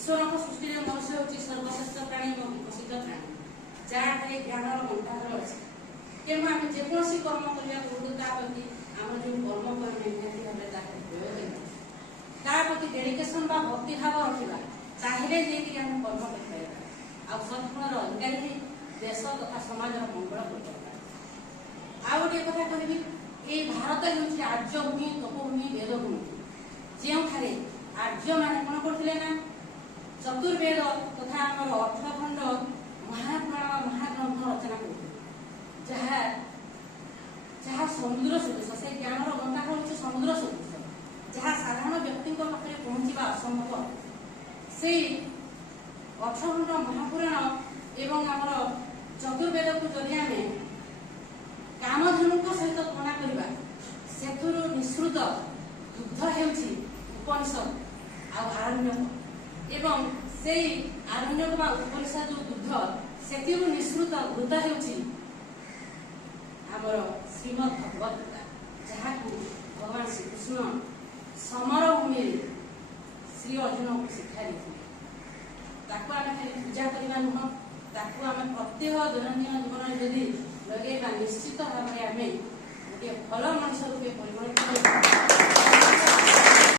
ईश्वर सृष्टि में मनुष्य हूँ सर्वश्रेष्ठ प्राणी और विकसित प्राणी जहाँ ज्ञान गंठाधर अच्छे तेणु आम जेकोसी कर्म करने प्रति आम जो कर्म करें निहती भाव प्रति डेडिकेशन बा भक्ति भाव रखा ताहले कर्म कर सद्गुणर अधिकारी देश तथा समाज मंगल कर गोटे कथा कहबी ये भारत हूँ आर्यभूमि तपोभूमि वेदभूमि जो आर्य मैंने कौन करते ना चतुर्वेद तथा आम 8 खंड महापुराण महाग्रंथ रचना कर जहाँ समुद्र सदृश से ज्ञान गंगा हूँ समुद्र सदृश जहाँ साधारण व्यक्ति पाखे पहुँचा असंभव से 8 खंड महापुराण एवं आमर चतुर्वेद को जदि आम कामधेनु सहित तुलना करवा से निःसृत दुग्ध होउछि उपनिषद आरण्यक एवं से आरण्यक बा उपनिषद जो दुग्ध से निःसृत घृत होउछि आमर श्रीमद् भगवत गीता जहाँ भगवान श्रीकृष्ण समर भूमि श्री अर्जुन को शिक्षा देते ताकू आम खाली पूजा करवा नुह ताकू आम प्रत्येक दैनंदिन जीवन जदि लगेगा निश्चित भाव में आम गोटे भल मनुष्य रूपे परिगणित